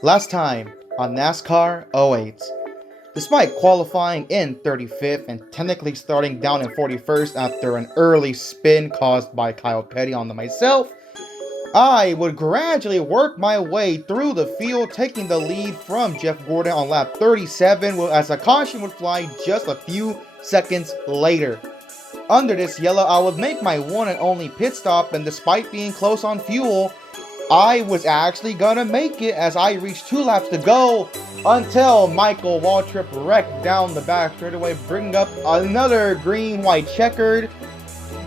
Last time on NASCAR '08, despite qualifying in 35th and technically starting down in 41st after an early spin caused by Kyle Petty onto myself, I would gradually work my way through the field, taking the lead from Jeff Gordon on lap 37 as a caution would fly just a few seconds later. Under this yellow, I would make my one and only pit stop, and despite being close on fuel, I was actually gonna make it as I reached 2 laps to go until Michael Waltrip wrecked down the back straightaway, bringing up another green-white checkered,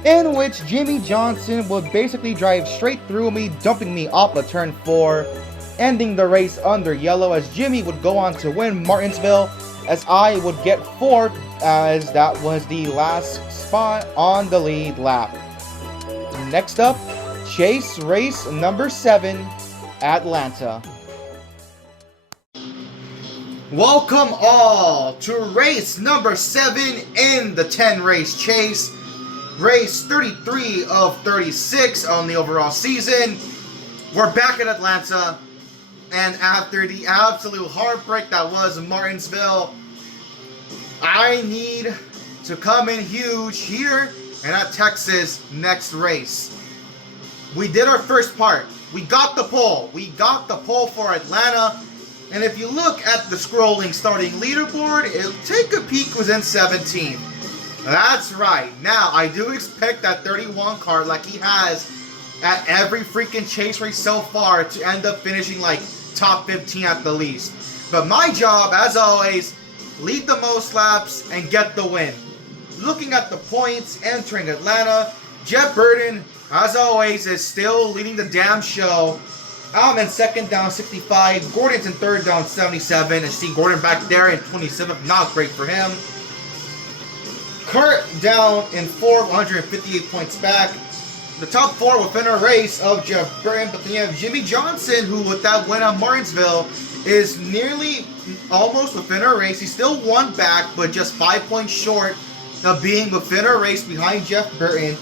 in which Jimmy Johnson would basically drive straight through me, dumping me off of turn 4, ending the race under yellow as Jimmy would go on to win Martinsville, as I would get 4th, as that was the last spot on the lead lap. Next up, Chase race number 7, Atlanta. Welcome all to race number 7 in the 10 race chase. Race 33 of 36 on the overall season. We're back at Atlanta, and after the absolute heartbreak that was Martinsville, I need to come in huge here and at Texas next race. We did our first part. We got the pole. We got the pole for Atlanta. And if you look at the scrolling starting leaderboard, it'll take a peek was in 17th. That's right. Now, I do expect that 31 car, like he has at every freaking chase race so far, to end up finishing like top 15 at the least. But my job, as always, lead the most laps and get the win. Looking at the points entering Atlanta, Jeff Burton, as always, is still leading the damn show. I'm in second down 65. Gordon's in third down 77. And see Gordon back there in 27th. Not great for him. Kurt down in 4th, 158 points back. The top 4 within a race of Jeff Burton. But then you have Jimmy Johnson, who with that win on Martinsville is nearly almost within a race. He's still 1 back, but just 5 points short of being within a race behind Jeff Burton.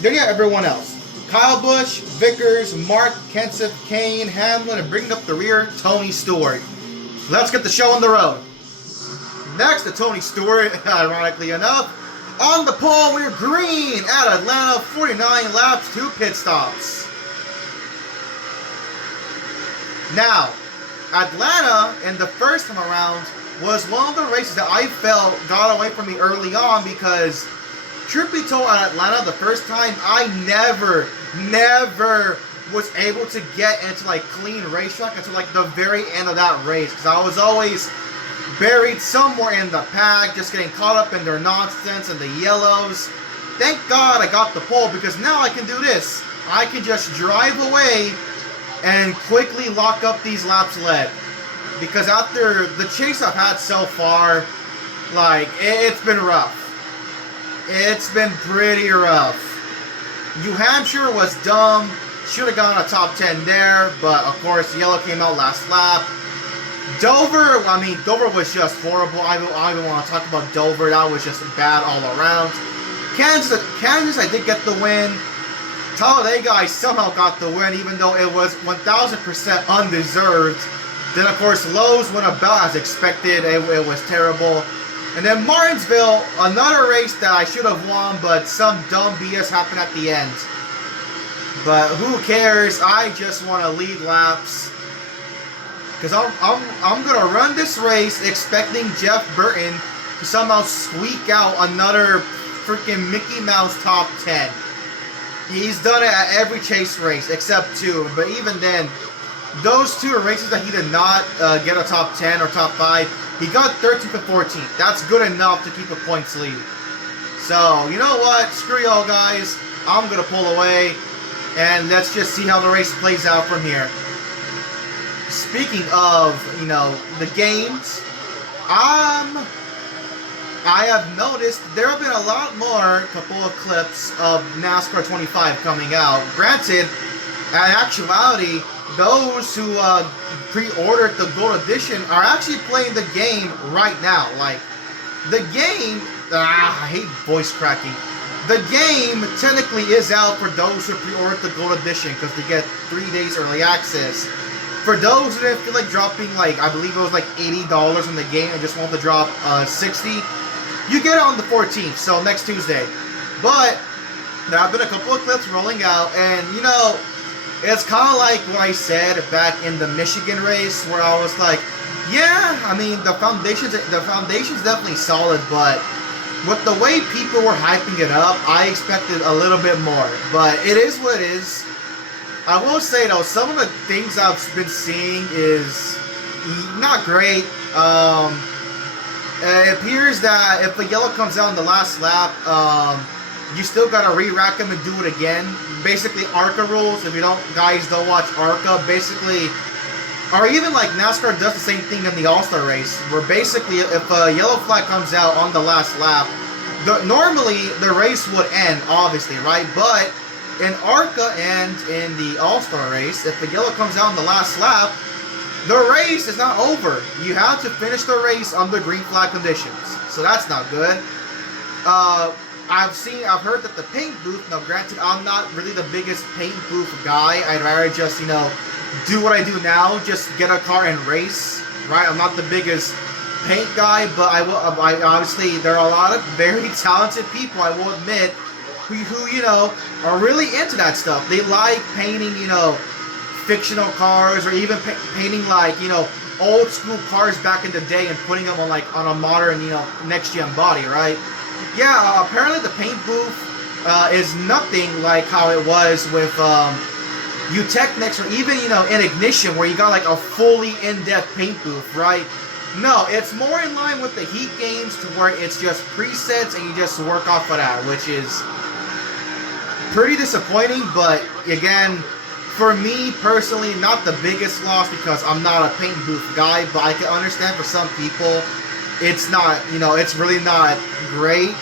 Then you have everyone else. Kyle Busch, Vickers, Mark, Kenseth, Kane, Hamlin, and bringing up the rear, Tony Stewart. Let's get the show on the road. Next to Tony Stewart, ironically enough, on the pole, we're green at Atlanta, 49 laps, 2 pit stops. Now, Atlanta, in the first time around, was one of the races that I felt got away from me early on because, truth be told, at Atlanta, the first time, I never was able to get into like clean racetrack until like the very end of that race, because I was always buried somewhere in the pack, just getting caught up in their nonsense and the yellows. Thank God I got the pole, because now I can do this. I can just drive away and quickly lock up these laps led. Because after the chase I've had so far, like, it's been rough. It's been pretty rough. New Hampshire was dumb. Should have gone a top 10 there, but of course, yellow came out last lap. Dover was just horrible. I don't want to talk about Dover. That was just bad all around. Kansas, I did get the win. Talladega, I somehow got the win, even though it was 1,000% undeserved. Then, of course, Lowe's went about as expected. It was terrible. And then Martinsville, another race that I should have won, but some dumb BS happened at the end. But who cares? I just want to lead laps. Because I'm going to run this race expecting Jeff Burton to somehow squeak out another freaking Mickey Mouse top 10. He's done it at every chase race except 2. But even then, those 2 races that he did not get a top 10 or top 5, he got 13th and 14th. That's good enough to keep a points lead. So, you know what? Screw y'all guys. I'm going to pull away. And let's just see how the race plays out from here. Speaking of, the games, I have noticed there have been a lot more, couple of clips of NASCAR 25 coming out. Granted, in actuality, those who pre-ordered the Gold Edition are actually playing the game right now. Like, the game, I hate voice cracking. The game technically is out for those who pre-ordered the Gold Edition because they get 3 days early access. For those who didn't feel like dropping, like, I believe it was like $80 in the game and just want to drop 60, you get it on the 14th, so next Tuesday. But there have been a couple of clips rolling out, and you know, it's kind of like what I said back in the Michigan race, where I was like, yeah, I mean, the foundation's definitely solid, but with the way people were hyping it up, I expected a little bit more. But it is what it is. I will say though, some of the things I've been seeing is not great. It appears that if a yellow comes out in the last lap, you still gotta re-rack them and do it again. Basically, ARCA rules. If you guys don't watch ARCA, basically, or even like NASCAR does the same thing in the All-Star race, where basically if a yellow flag comes out on the last lap, normally the race would end, obviously, right? But in ARCA and in the All-Star race, if the yellow comes out on the last lap, the race is not over. You have to finish the race under green flag conditions. So that's not good. I've heard that the paint booth, now granted, I'm not really the biggest paint booth guy. I'd rather just, you know, do what I do now, just get a car and race, right? I'm not the biggest paint guy, but I obviously, there are a lot of very talented people, I will admit, who you know, are really into that stuff. They like painting, you know, fictional cars, or even painting, like, you know, old school cars back in the day and putting them on, like, on a modern, you know, next gen body, right? Yeah, apparently the paint booth is nothing like how it was with Utechnics, or even, you know, in Ignition, where you got like a fully in-depth paint booth, right? No, it's more in line with the Heat games, to where it's just presets and you just work off of that, which is pretty disappointing. But again, for me personally, not the biggest loss, because I'm not a paint booth guy, but I can understand for some people it's not, you know, it's really not great.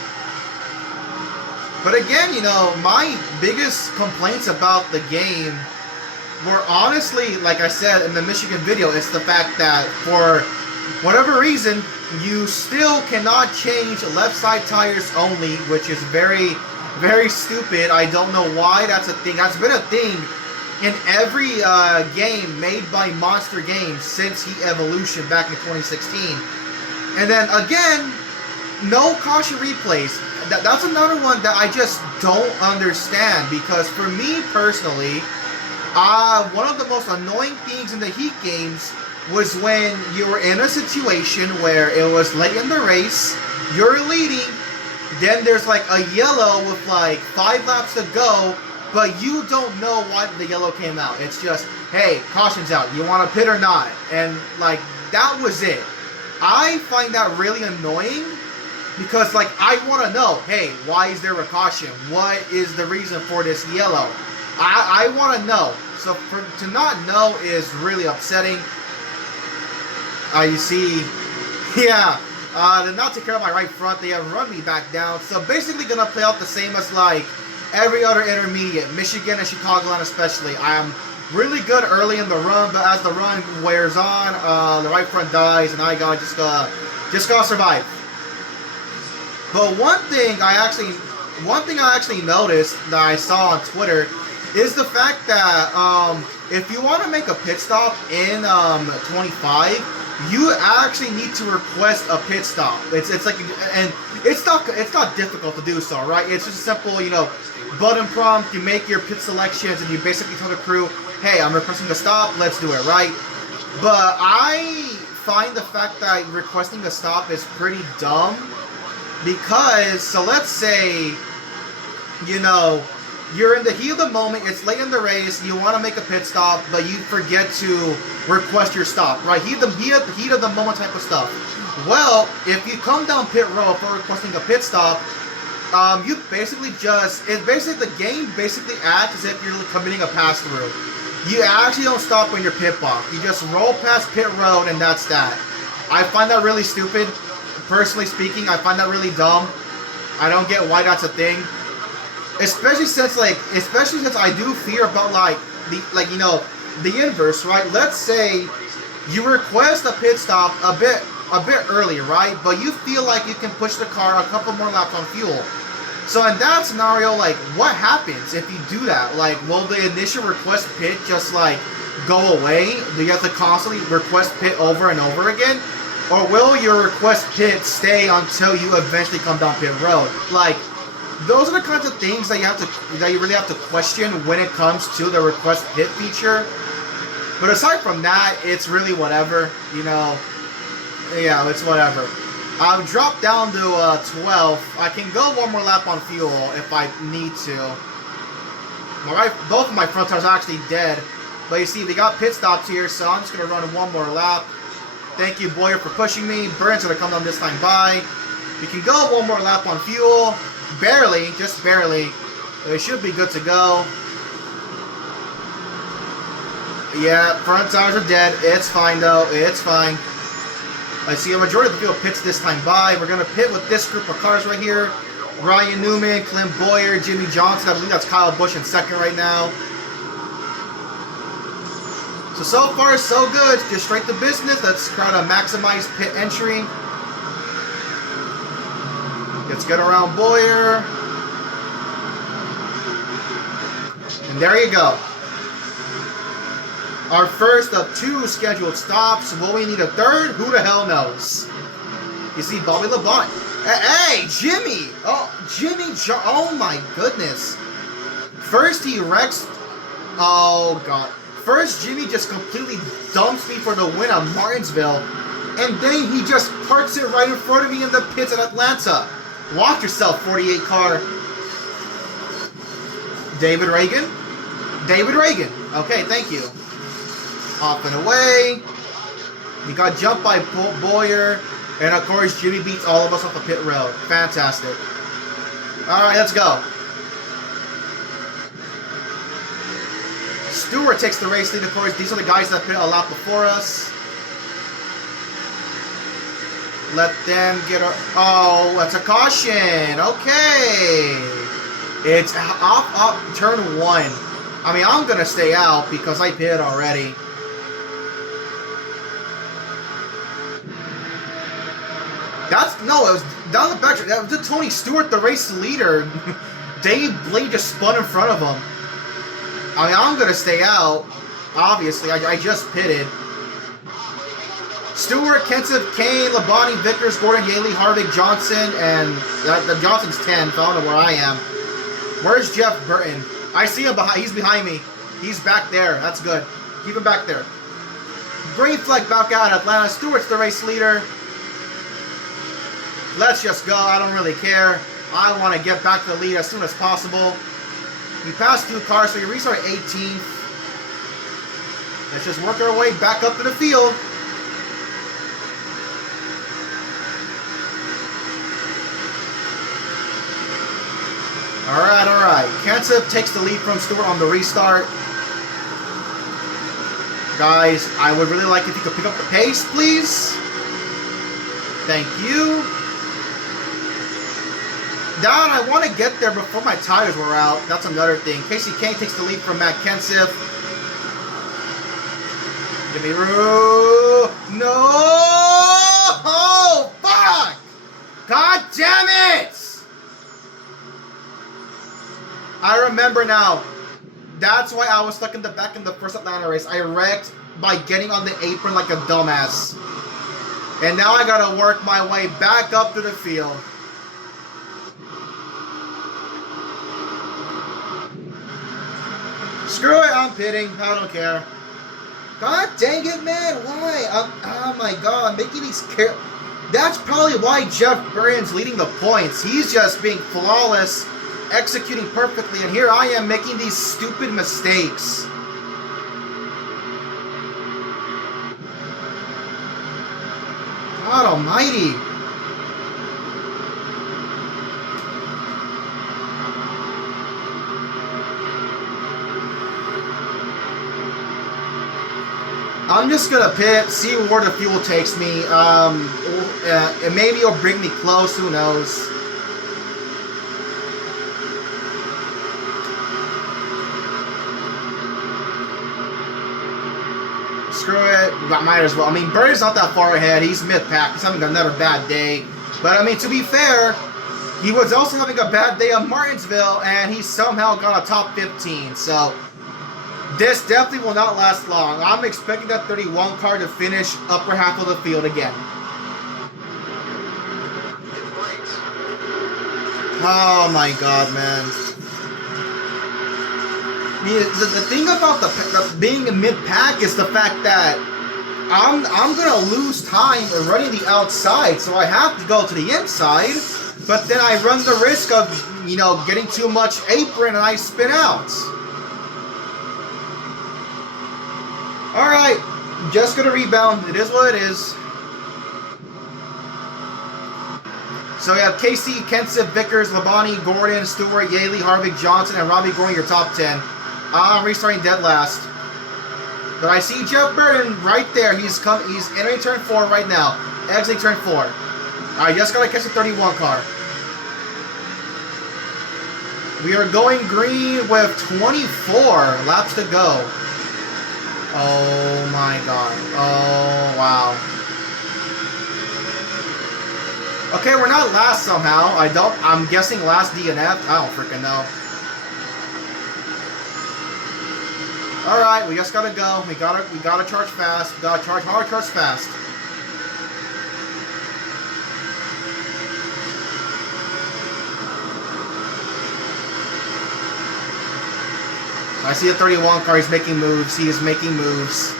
But again, you know, my biggest complaints about the game were honestly, like I said in the Michigan video, it's the fact that for whatever reason, you still cannot change left side tires only, which is very, very stupid. I don't know why that's a thing. That's been a thing in every game made by Monster Games since Heat Evolution back in 2016. And then again, no caution replays. That's another one that I just don't understand, because for me personally, one of the most annoying things in the Heat games was when you were in a situation where it was late in the race, you're leading, then there's like a yellow with like 5 laps to go, but you don't know why the yellow came out. It's just, hey, caution's out. You want to pit or not? And like, that was it. I find that really annoying, because like, I want to know, hey, why is there a caution? What is the reason for this yellow? I want to know. So to not know is really upsetting. You see, yeah, did not take care of my right front. They have run me back down. So basically gonna play out the same as like every other intermediate, Michigan and Chicagoland especially. I am really good early in the run, but as the run wears on, the right front dies, and I gotta just gotta survive. But one thing I actually noticed that I saw on Twitter is the fact that if you want to make a pit stop in 25, you actually need to request a pit stop. It's like, and it's not difficult to do so, right? It's just a simple, you know, button prompt. You make your pit selections, and you basically tell the crew, hey, I'm requesting a stop, let's do it, right? But I find the fact that requesting a stop is pretty dumb, because, so let's say, you know, you're in the heat of the moment, it's late in the race, you want to make a pit stop, but you forget to request your stop, right? Heat of the moment type of stuff. Well, if you come down pit road for requesting a pit stop, you basically the game basically acts as if you're committing a pass-through. You actually don't stop when you're pit box. You just roll past pit road, and that's that. I find that really stupid. Personally speaking, I find that really dumb. I don't get why that's a thing. Especially since I do fear about the inverse, right? Let's say you request a pit stop a bit early, right? But you feel like you can push the car a couple more laps on fuel. So in that scenario, like, what happens if you do that? Like, will the initial request pit just like go away? Do you have to constantly request pit over and over again? Or will your request pit stay until you eventually come down pit road? Like, those are the kinds of things that you really have to question when it comes to the request pit feature. But aside from that, it's really whatever, you know. Yeah, it's whatever. I've dropped down to 12. I can go one more lap on fuel if I need to. Both of my front tires are actually dead. But you see, we got pit stops here, so I'm just going to run one more lap. Thank you, Boyer, for pushing me. Burns going to come down this time by. We can go one more lap on fuel. Barely, just barely. It should be good to go. Yeah, front tires are dead. It's fine, though. It's fine. I see a majority of the field pits this time by. We're going to pit with this group of cars right here. Ryan Newman, Clint Boyer, Jimmy Johnson. I believe that's Kyle Busch in second right now. So far, so good. Just straight to business. Let's try to maximize pit entry. Let's get around Boyer. And there you go. Our first of 2 scheduled stops. Will we need a third? Who the hell knows? You see Bobby LeBlanc. Hey, Jimmy! Oh, oh my goodness. First he wrecks. Oh god. First Jimmy just completely dumps me for the win at Martinsville. And then he just parks it right in front of me in the pits at Atlanta. Watch yourself, 48 car. David Reagan? David Reagan. Okay, thank you. Off and away. We got jumped by Boyer. And of course, Jimmy beats all of us off the pit road. Fantastic. Alright, let's go. Stewart takes the race lead, of course. These are the guys that pit a lap before us. Let them get a... Oh, that's a caution. Okay. It's off turn 1. I mean, I'm going to stay out because I pit already. No, it was down the back. That was Tony Stewart, the race leader. Dave Blade just spun in front of him. I mean, I'm going to stay out. Obviously, I just pitted. Stewart, Kenseth, Kane, Labonte, Vickers, Gordon, Yaley, Harvick, Johnson, and the Johnson's 10. So I don't know where I am. Where's Jeff Burton? I see him behind. He's behind me. He's back there. That's good. Keep him back there. Green flag back out at Atlanta. Stewart's the race leader. Let's just go. I don't really care. I want to get back to the lead as soon as possible. We passed 2 cars, so we restart 18th. Let's just work our way back up to the field. Alright, alright. Kenseth takes the lead from Stewart on the restart. Guys, I would really like if you could pick up the pace, please. Thank you. Down, I want to get there before my tires were out. That's another thing. Casey Kane takes the lead from Matt Kenseth. Give me room. No! Oh, fuck! God damn it! I remember now. That's why I was stuck in the back in the first Atlanta race. I wrecked by getting on the apron like a dumbass. And now I gotta work my way back up to the field. Screw it, I'm pitting. I don't care. God dang it, man. Why? Oh my god, I'm making these... That's probably why Jeff Burton's leading the points. He's just being flawless, executing perfectly, and here I am making these stupid mistakes. God almighty. I'm just gonna pit, see where the fuel takes me. And maybe it'll bring me close. Who knows? Screw it. Might as well. I mean, Bird's not that far ahead. He's mid-pack. He's having another bad day. But I mean, to be fair, he was also having a bad day at Martinsville, and he somehow got a top 15. So This definitely will not last long. I'm expecting that 31 car to finish upper half of the field again. Oh my god, man. The thing about the being in mid-pack is the fact that I'm gonna lose time running the outside, so I have to go to the inside, but then I run the risk of, you know, getting too much apron and I spin out. Alright, just gonna rebound. It is what it is. So we have Casey, Kenseth, Vickers, Labonte, Gordon, Stewart, Yaley, Harvick, Johnson, and Robbie Gordon, your top 10. I'm restarting dead last. But I see Jeff Burton right there. He's entering turn 4 right now. Exiting turn 4. Alright, just gotta catch the 31 car. We are going green with 24 laps to go. Oh my god. Oh, wow. Okay, we're not last somehow. I'm guessing last DNF. I don't freaking know. Alright, we just gotta go. We gotta charge fast. We gotta charge hard, charge fast. I see a 31 car. He's making moves. He is making moves.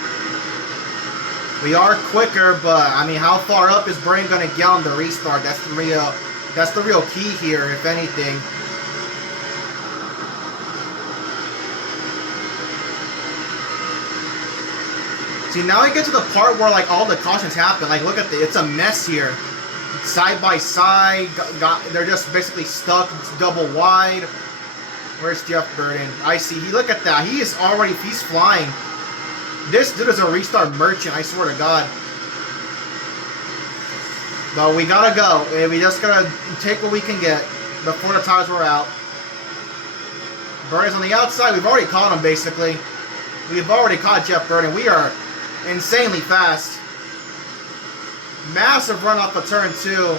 We are quicker, but I mean, how far up is Brain gonna get on the restart? That's the real key here, if anything. See, now we get to the part where like all the cautions happen. Like, look at it's a mess here. Side by side, they're just basically stuck. It's double wide. Where's Jeff Burton? I see. Look at that. He's flying. This dude is a restart merchant, I swear to God. But we gotta go. And we just gotta take what we can get before the tires were out. Burton's on the outside. We've already caught him, basically. We've already caught Jeff Burton. We are insanely fast. Massive run off of turn 2.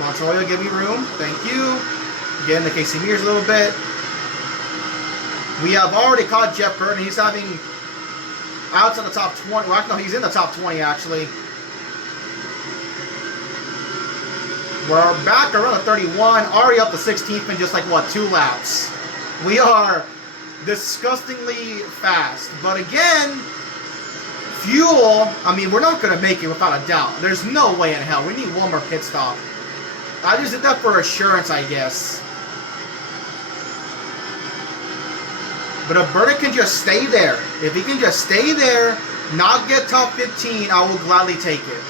Montoya, give me room. Thank you. Getting the Casey Mears a little bit. We have already caught Jeff Burton. He's having outside the top 20. Well, no, he's in the top 20, actually. We're back around the 31. Already up to 16th in just like, what, 2 laps. We are disgustingly fast. But again, fuel, I mean, we're not going to make it without a doubt. There's no way in hell. We need one more pit stop. I just did that for assurance, I guess. But if Burton can just stay there, if he can just stay there, not get top 15, I will gladly take it.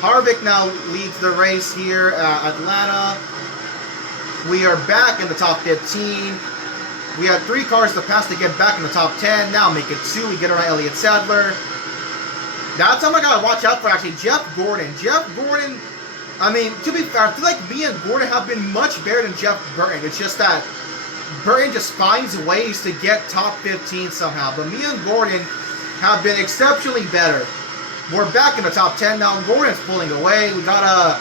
Harvick now leads the race here at Atlanta. We are back in the top 15. We have 3 cars to pass to get back in the top 10. Now make it 2. We get around Elliott Sadler. That's something I gotta watch out for, actually. Jeff Gordon. Jeff Gordon, I mean, to be fair, I feel like me and Gordon have been much better than Jeff Burton. It's just that Burton just finds ways to get top 15 somehow. But me and Gordon have been exceptionally better. We're back in the top 10 now. Gordon's pulling away. We gotta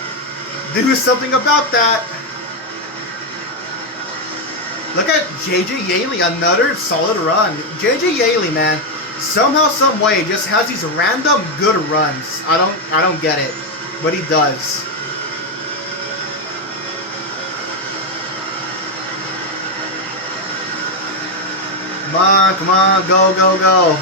do something about that. Look at JJ Yaley, another solid run. JJ Yaley, man, somehow, some way, just has these random good runs. I don't get it, but he does. Come on, go, go, go.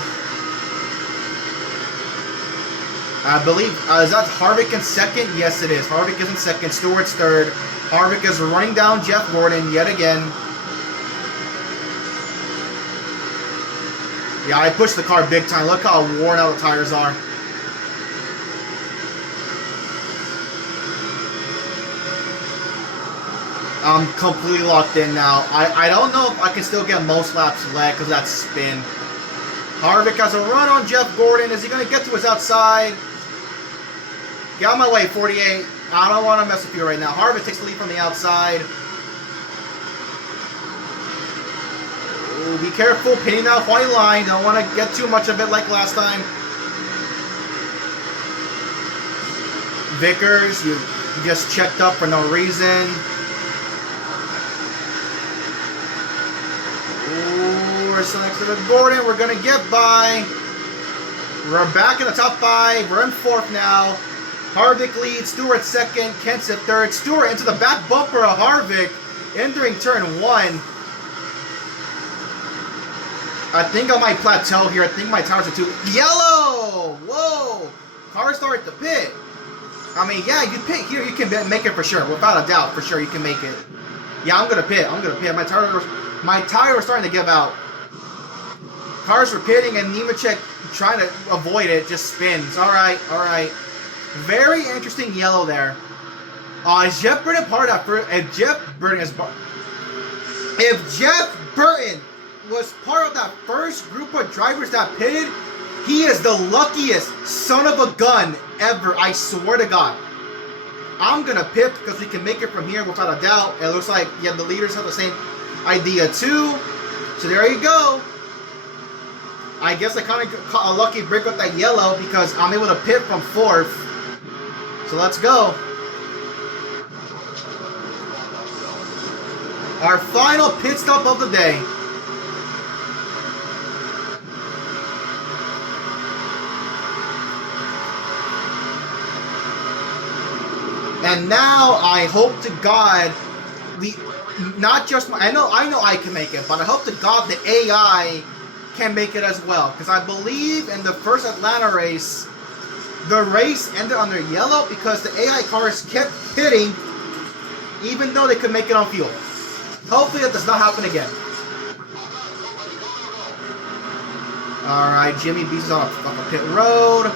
I believe, is that Harvick in second? Yes, it is. Harvick is in second. Stewart's third. Harvick is running down Jeff Gordon yet again. Yeah, I pushed the car big time. Look how worn out the tires are. I'm completely locked in now. I don't know if I can still get most laps left because of that spin. Harvick has a run on Jeff Gordon. Is he going to get to his outside? Get out of my way, 48. I don't want to mess with you right now. Harvick takes the lead from the outside. Ooh, be careful, pinning that white line. Don't want to get too much of it like last time. Vickers, you just checked up for no reason. Larson next to Gordon. We're going to get by. We're back in the top 5. We're in 4th now. Harvick leads. Stewart 2nd. Kenseth 3rd. Stewart into the back bumper of Harvick. Entering turn 1. I think I might plateau here. I think my tires are too... Yellow! Whoa! Car started to pit. I mean, yeah, you pit here. You can make it for sure. Without a doubt, for sure, you can make it. Yeah, I'm going to pit. I'm going to pit. My tire was starting to give out. Cars were pitting, and Nemechek trying to avoid it. Just spins. All right, all right. Very interesting yellow there. Is Jeff Burton part of that first? If Jeff Burton was part of that first group of drivers that pitted, he is the luckiest son of a gun ever. I swear to God. I'm going to pit because we can make it from here without a doubt. It looks like, yeah, the leaders have the same idea too. So there you go. I guess I kind of caught a lucky break with that yellow because I'm able to pit from 4th. So let's go. Our final pit stop of the day. And now I hope to God I know I can make it, but I hope to God the AI can make it as well. Because I believe in the first Atlanta race, the race ended under yellow because the AI cars kept pitting even though they could make it on fuel. Hopefully that does not happen again. Alright, Jimmy beats us on a pit road.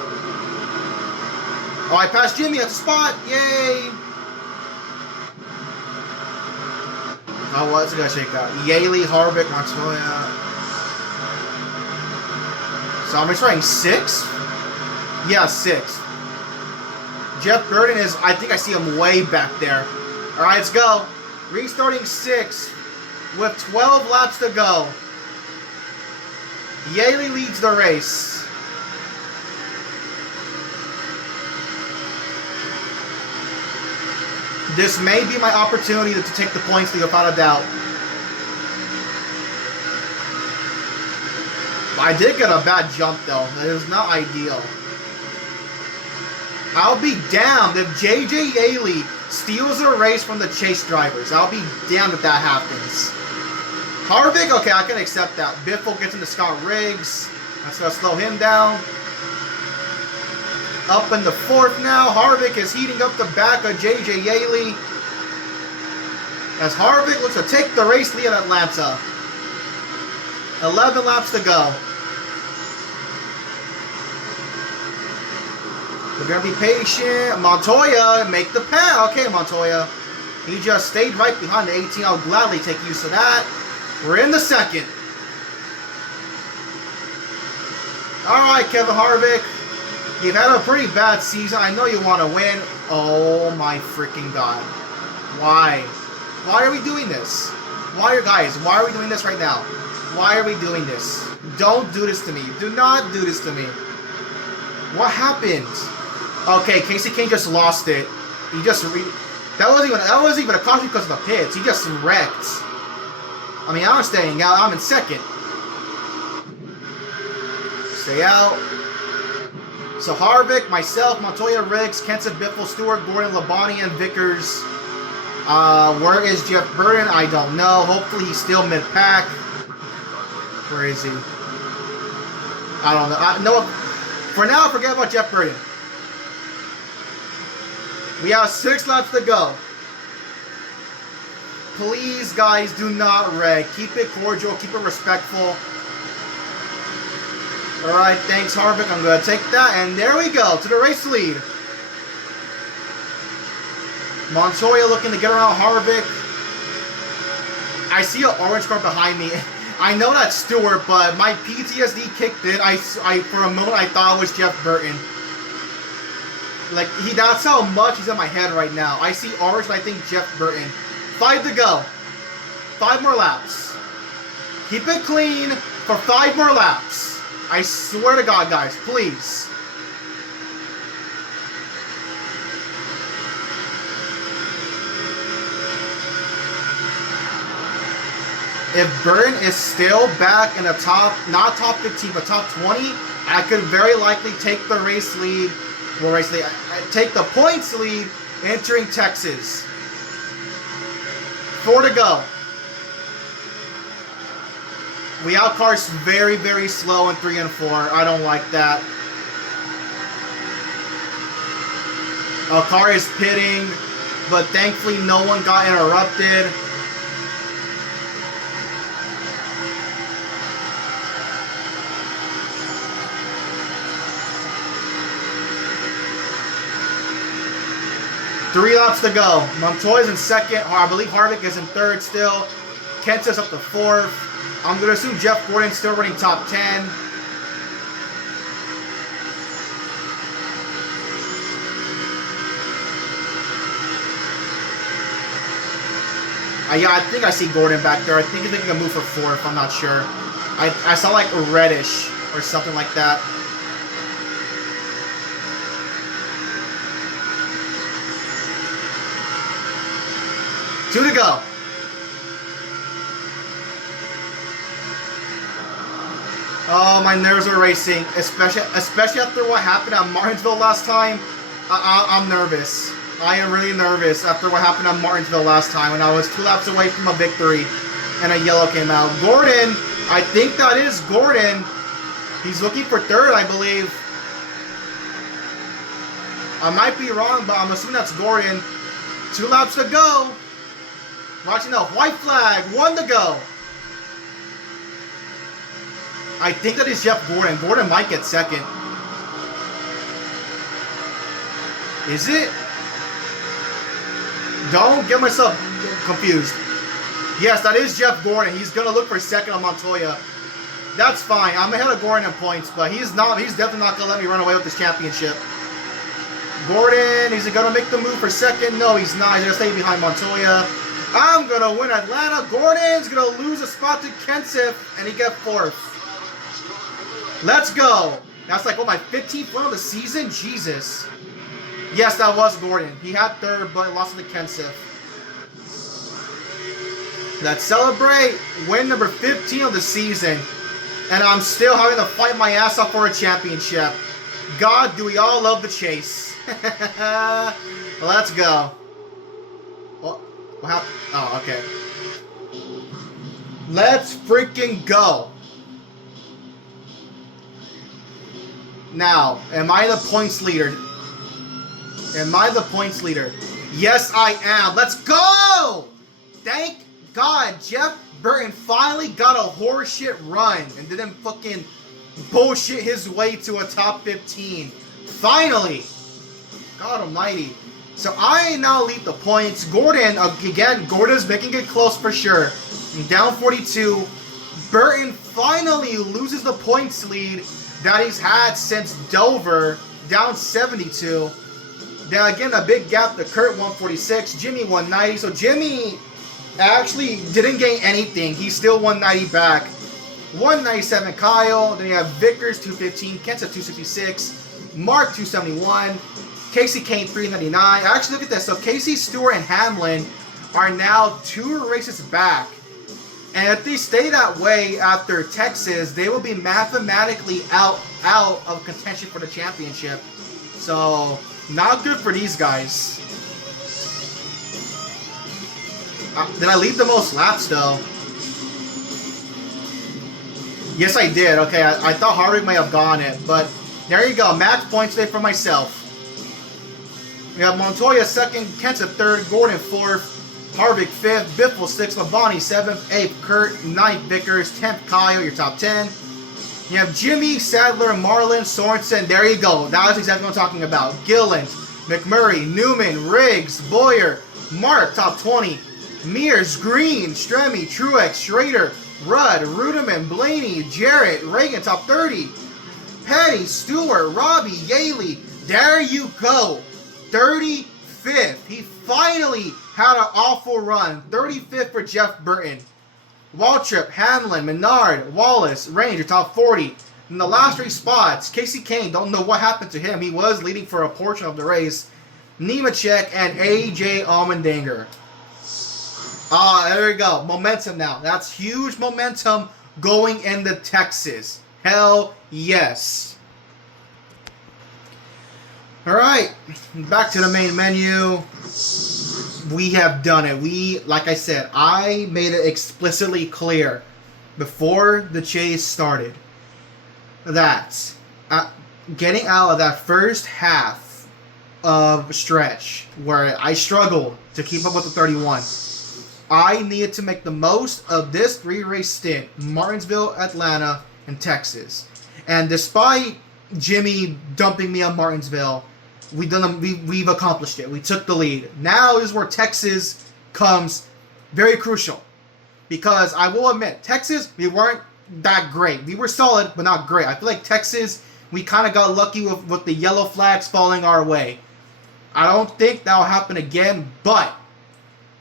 Oh, I passed Jimmy at the spot. Yay! Oh, what's it gonna shake out? Yaley, Harvick, Montoya. So I'm just running 6? Yeah, 6. Jeff Burton is, I think I see him way back there. Alright, let's go. Restarting 6 with 12 laps to go. Yaley leads the race. This may be my opportunity to take the points lead without a doubt. I did get a bad jump though. It was not ideal. I'll be damned if JJ Yaley steals a race from the chase drivers. I'll be damned if that happens. Harvick, okay, I can accept that. Biffle gets into Scott Riggs. That's going to slow him down. Up in the 4th now. Harvick is heating up the back of JJ Yaley. As Harvick looks to take the race lead at Atlanta. 11 laps to go. We're going to be patient. Montoya, make the pass. Okay, Montoya. He just stayed right behind the 18. I'll gladly take use of that. We're in the 2nd. Alright, Kevin Harvick. You've had a pretty bad season. I know you want to win. Oh my freaking God. Why? Why are we doing this? Why are we doing this right now? Why are we doing this? Don't do this to me. Do not do this to me. What happened? Okay, Casey Kane just lost it. He just that wasn't even a caution because of the pits. He just wrecked. I mean, I'm staying out. I'm in 2nd. Stay out. So Harvick, myself, Montoya, Riggs, Kenseth, Biffle, Stewart, Gordon, Labonte, and Vickers. Where is Jeff Burton? I don't know. Hopefully he's still mid-pack. Where is he? I don't know. For now, forget about Jeff Burton. We have 6 laps to go. Please, guys, do not wreck. Keep it cordial. Keep it respectful. Alright, thanks, Harvick. I'm going to take that. And there we go. To the race lead. Montoya looking to get around Harvick. I see an orange car behind me. I know that's Stewart, but my PTSD kicked in. I for a moment, I thought it was Jeff Burton. Like, that's how much he's in my head right now. I see orange and I think Jeff Burton. 5 to go. 5 more laps. Keep it clean for 5 more laps. I swear to God, guys, please. If Burton is still back in the top, not top 15, but top 20, I could very likely take the race lead. Well, race lead. Take the points lead entering Texas. 4 to go. We outcars very, very slow in 3 and 4. I don't like that. A car is pitting, but thankfully no one got interrupted. Three laps to go. Montoya's in second. I believe Harvick is in third still. Kenseth's up to fourth. I'm going to assume Jeff Gordon's still running top 10. Yeah, I think I see Gordon back there. I think he's making a move for fourth. I'm not sure. I saw like reddish or something like that. Two to go. Oh, my nerves are racing, especially after what happened at Martinsville last time. I'm nervous. I am really nervous after what happened at Martinsville last time when I was 2 laps away from a victory and a yellow came out. Gordon, I think that is Gordon. He's looking for third, I believe. I might be wrong, but I'm assuming that's Gordon. 2 laps to go. Watching the white flag. 1 to go. I think that is Jeff Gordon. Gordon might get second. Is it? Don't get myself confused. Yes, that is Jeff Gordon. He's going to look for second on Montoya. That's fine. I'm ahead of Gordon in points, but he's definitely not going to let me run away with this championship. Gordon, is he going to make the move for second? No, he's not. He's going to stay behind Montoya. I'm going to win Atlanta. Gordon's going to lose a spot to Kenseth, and he gets fourth. Let's go. That's like, what, my 15th win of the season? Jesus. Yes, that was Gordon. He had third, but lost to Kenseth. Let's celebrate win number 15 of the season. And I'm still having to fight my ass off for a championship. God, do we all love the chase. Let's go. What happened? Oh, okay. Let's freaking go. Now, am I the points leader? Am I the points leader? Yes, I am. Let's go! Thank God, Jeff Burton finally got a horseshit run and didn't fucking bullshit his way to a top 15. Finally! God almighty. So I now lead the points. Gordon, again, Gordon's making it close for sure. Down 42. Burton finally loses the points lead that he's had since Dover, down 72. Now again, a big gap to Kurt, 146, Jimmy 190. So Jimmy actually didn't gain anything. He's still 190 back. 197 Kyle. Then you have Vickers 215, Kenseth 266, Mark 271, Casey Kane 399. Actually, look at this. So Casey, Stewart, and Hamlin are now 2 races back. And if they stay that way after Texas, they will be mathematically out of contention for the championship. So, not good for these guys. Did I lead the most laps, though? Yes, I did. Okay, I thought Harvick may have gone it. But, there you go. Max points today for myself. We have Montoya second, Kenseth third, Gordon fourth, Harvick 5th, Biffle 6th, Labonte 7th, 8th, Kurt 9th, Vickers 10th, Kyle, your top 10. You have Jimmy, Sadler, Marlin, Sorensen. There you go. That was exactly what I'm talking about. Gillen, McMurray, Newman, Riggs, Boyer, Mark, top 20. Mears, Green, Stremme, Truex, Schrader, Rudd, Rudiman, Blaney, Jarrett, Reagan, top 30. Petty, Stewart, Robbie, Yaley. There you go. 35th. He finally had an awful run. 35th for Jeff Burton. Waltrip, Hamlin, Menard, Wallace, Ranger, top 40. In the last 3 spots, Casey Kane, don't know what happened to him. He was leading for a portion of the race. Nemechek and AJ Allmendinger. Ah, there we go. Momentum now. That's huge momentum going into Texas. Hell yes. Alright, back to the main menu. We have done it. Like I said, I made it explicitly clear before the chase started that getting out of that first half of stretch where I struggled to keep up with the 31, I needed to make the most of this 3-race stint: Martinsville, Atlanta, and Texas. And despite Jimmy dumping me on Martinsville, we've accomplished it. We took the lead. Now is where Texas comes very crucial. Because I will admit, Texas, we weren't that great. We were solid, but not great. I feel like Texas, we kind of got lucky with the yellow flags falling our way. I don't think that'll happen again, but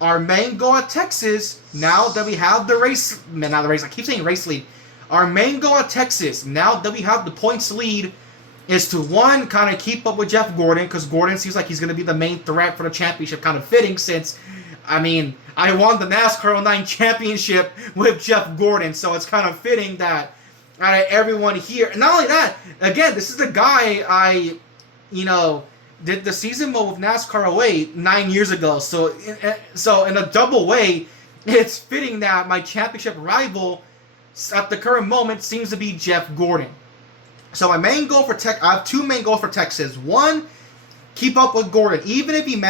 our main goal at Texas, now that we have the race, not the race, I keep saying race lead. Our main goal at Texas, now that we have the points lead, is to, one, kind of keep up with Jeff Gordon, because Gordon seems like he's going to be the main threat for the championship, kind of fitting since, I mean, I won the NASCAR 09 championship with Jeff Gordon, so it's kind of fitting that out of everyone here. And not only that, again, this is the guy I, did the season mode with NASCAR 08 9 years ago. So in a double way, it's fitting that my championship rival at the current moment seems to be Jeff Gordon. So my main goal for I have two main goals for Texas. One, keep up with Gordon, even if he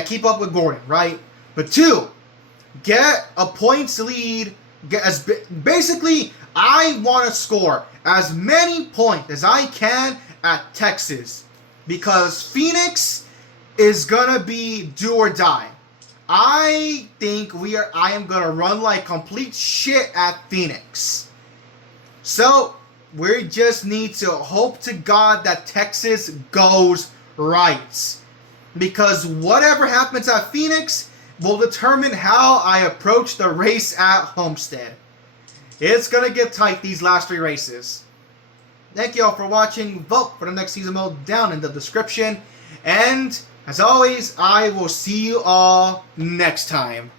keep up with Gordon, right? But two, get a points lead. Basically, I want to score as many points as I can at Texas, because Phoenix is gonna be do or die. I think I am gonna run like complete shit at Phoenix. So we just need to hope to God that Texas goes right, because whatever happens at Phoenix will determine how I approach the race at Homestead. It's gonna get tight these last 3 races. Thank you all for watching. Vote for the next season mode down in the description. And as always, I will see you all next time.